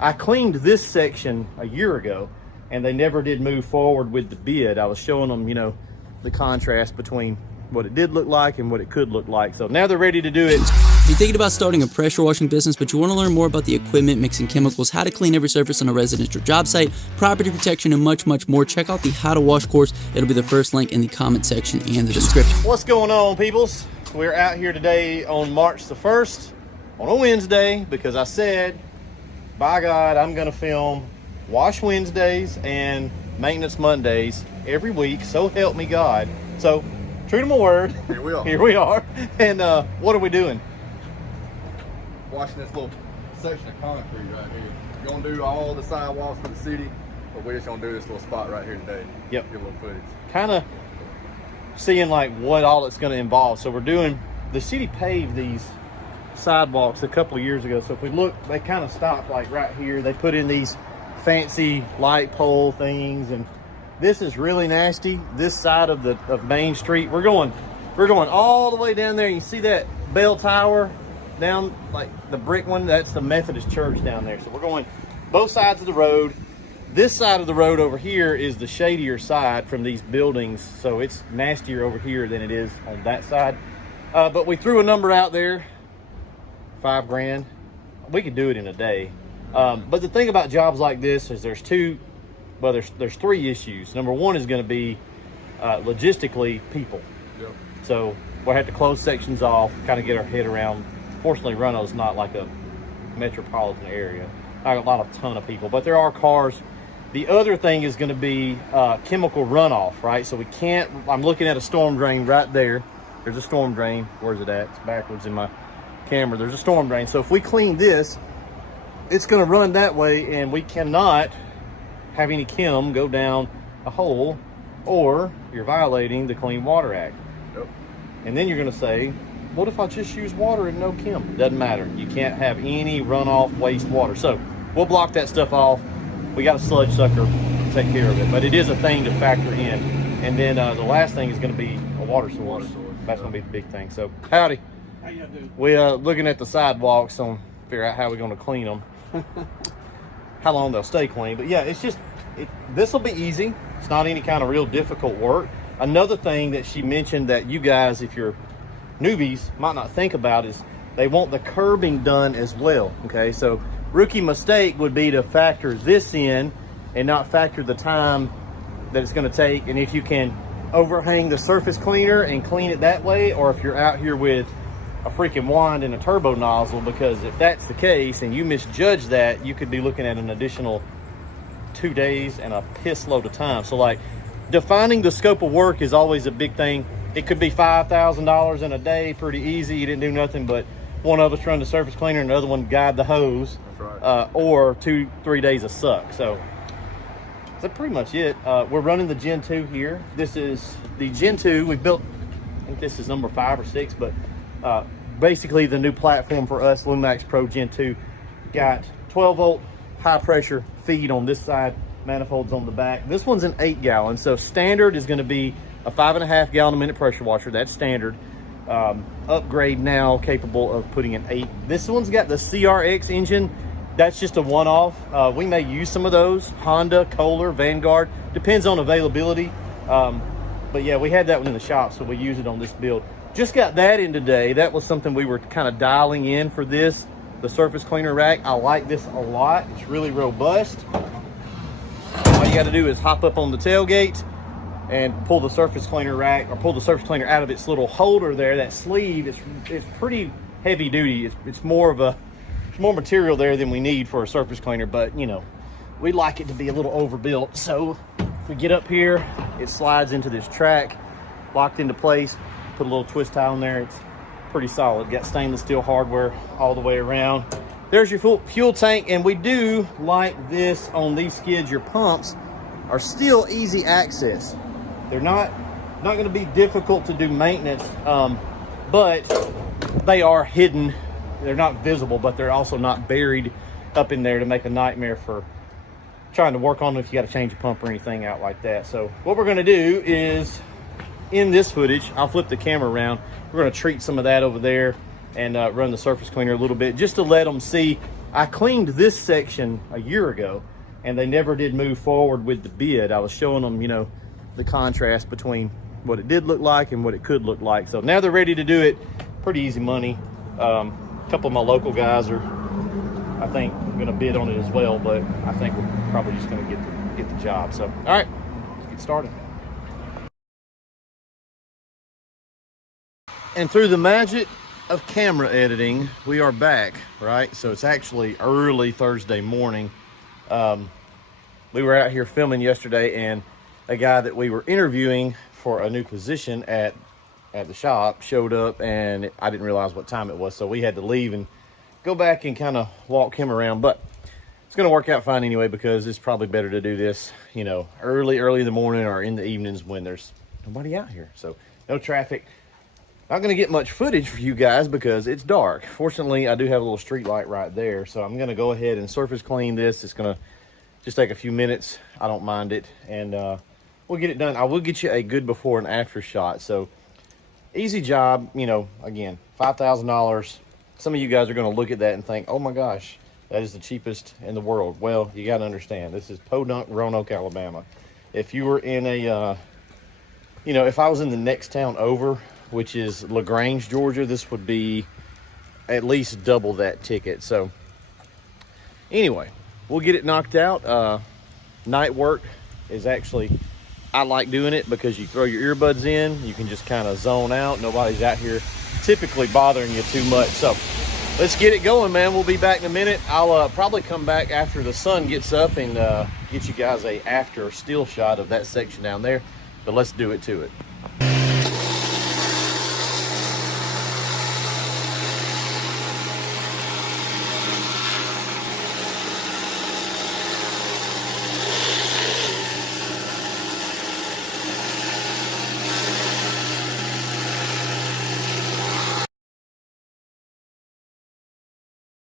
I cleaned this section a year ago and they never did move forward with the bid. I was showing them, you know, the contrast between what it did look like and what it could look like. So now they're ready to do it. If you're thinking about starting a pressure washing business, but you want to learn more about the equipment, mixing chemicals, how to clean every surface on a residential job site, property protection, and much, much more, check out the How to Wash course. It'll be the first link in the comment section and the description. What's going on, peoples? We're out here today on March the 1st on a Wednesday because I said, by God, I'm going to film Wash Wednesdays and Maintenance Mondays every week. So help me God. So true to my word, here we are. Here we are. And what are we doing? Washing this little section of concrete right here. We're gonna do all the sidewalks for the city, but we're just gonna do this little spot right here today. Yep. Get a little footage. Kind of seeing like what all it's going to involve. So we're doing, the city paved these sidewalks a couple of years ago. So if we look, they kind of stopped like right here. They put in these fancy light pole things, and this is really nasty. This side of Main Street, we're going all the way down there. You see that bell tower down, like the brick one? That's the Methodist church down there. So we're going both sides of the road. This side of the road over here is the shadier side from these buildings, so it's nastier over here than it is on that side. But we threw a number out there, $5 grand. We could do it in a day. But the thing about jobs like this is there's three issues. Number one is going to be logistically people. Yep. So we'll have to close sections off, kind of get our head around. Fortunately, Roanoke's not like a metropolitan area. Not a ton of people, but there are cars. The other thing is going to be chemical runoff, right? So we can't, I'm looking at a storm drain right there. There's a storm drain. Where's it at? It's backwards in my camera. There's a storm drain. So if we clean this, it's going to run that way, and we cannot have any chem go down a hole, or you're violating the Clean Water Act. Yep. And then you're going to say, what if I just use water and no chem? Doesn't matter. You can't have any runoff wastewater. So we'll block that stuff off. We got a sludge sucker to take care of it, but it is a thing to factor in. And then the last thing is going to be a water source. That's going to be the big thing. So howdy. How you doing? We're looking at the sidewalks on figure out how we're going to clean them. How long they'll stay clean. But yeah, it's just, this will be easy. It's not any kind of real difficult work. Another thing that she mentioned that you guys, if you're newbies, might not think about is they want the curbing done as well. Okay, so rookie mistake would be to factor this in and not factor the time that it's going to take. And if you can overhang the surface cleaner and clean it that way, or if you're out here with a freaking wand and a turbo nozzle, because if that's the case and you misjudge that, you could be looking at an additional 2 days and a piss load of time. So like defining the scope of work is always a big thing. It could be $5,000 in a day, pretty easy. You didn't do nothing but one of us run the surface cleaner and the other one guide the hose. That's right. Or 2-3 days of suck. So that's pretty much it. We're running the Gen 2 here. This is the Gen 2. We built, I think this is number 5 or 6, but basically the new platform for us, Lumax Pro Gen 2. Got 12 volt high pressure feed on this side, manifolds on the back. This one's an 8 gallon. So standard is going to be a 5.5 gallon a minute pressure washer. That's standard. Upgrade now capable of putting an 8. This one's got the CRX engine. That's just a one-off. We may use some of those. Honda, Kohler, Vanguard, depends on availability. But yeah, we had that one in the shop, so we use it on this build. Just got that in today. That was something we were kind of dialing in for this, the surface cleaner rack. I like this a lot. It's really robust. All you got to do is hop up on the tailgate and pull the surface cleaner rack, or pull the surface cleaner out of its little holder there. That sleeve, it's pretty heavy duty. It's more material there than we need for a surface cleaner, but you know, we like it to be a little overbuilt. So if we get up here, it slides into this track, locked into place. Put a little twist tie on there. It's pretty solid. Got stainless steel hardware all the way around. There's your fuel tank, and we do like this on these skids. Your pumps are still easy access. They're not going to be difficult to do maintenance, but they are hidden. They're not visible, but they're also not buried up in there to make a nightmare for trying to work on them if you got to change a pump or anything out like that. So what we're going to do is, in this footage, I'll flip the camera around. We're going to treat some of that over there and run the surface cleaner a little bit, just to let them see I cleaned this section a year ago, and they never did move forward with the bid. I was showing them, you know, the contrast between what it did look like and what it could look like. So now they're ready to do it. Pretty easy money. A couple of my local guys are, I think, gonna bid on it as well, but I think we're probably just gonna get the job. So, all right, let's get started. And through the magic of camera editing, we are back, right? So it's actually early Thursday morning. We were out here filming yesterday, and a guy that we were interviewing for a new position at the shop showed up, and I didn't realize what time it was, so we had to leave and go back and kind of walk him around. But it's going to work out fine anyway, because it's probably better to do this, you know, early in the morning or in the evenings when there's nobody out here. So no traffic. Not going to get much footage for you guys because it's dark. Fortunately, I do have a little street light right there, so I'm going to go ahead and surface clean this. It's going to just take a few minutes. I don't mind it, and we'll get it done. I will get you a good before and after shot. So easy job, you know. Again, $5,000. Some of you guys are going to look at that and think, oh my gosh, that is the cheapest in the world. Well, you got to understand, this is Podunk, Roanoke, Alabama. If you were in a you know, if I was in the next town over, which is LaGrange, Georgia, this would be at least double that ticket. So anyway, we'll get it knocked out. Night work is actually, I like doing it because you throw your earbuds in, you can just kind of zone out. Nobody's out here typically bothering you too much. So let's get it going, man. We'll be back in a minute. I'll probably come back after the sun gets up and get you guys a after still shot of that section down there. But let's do it to it.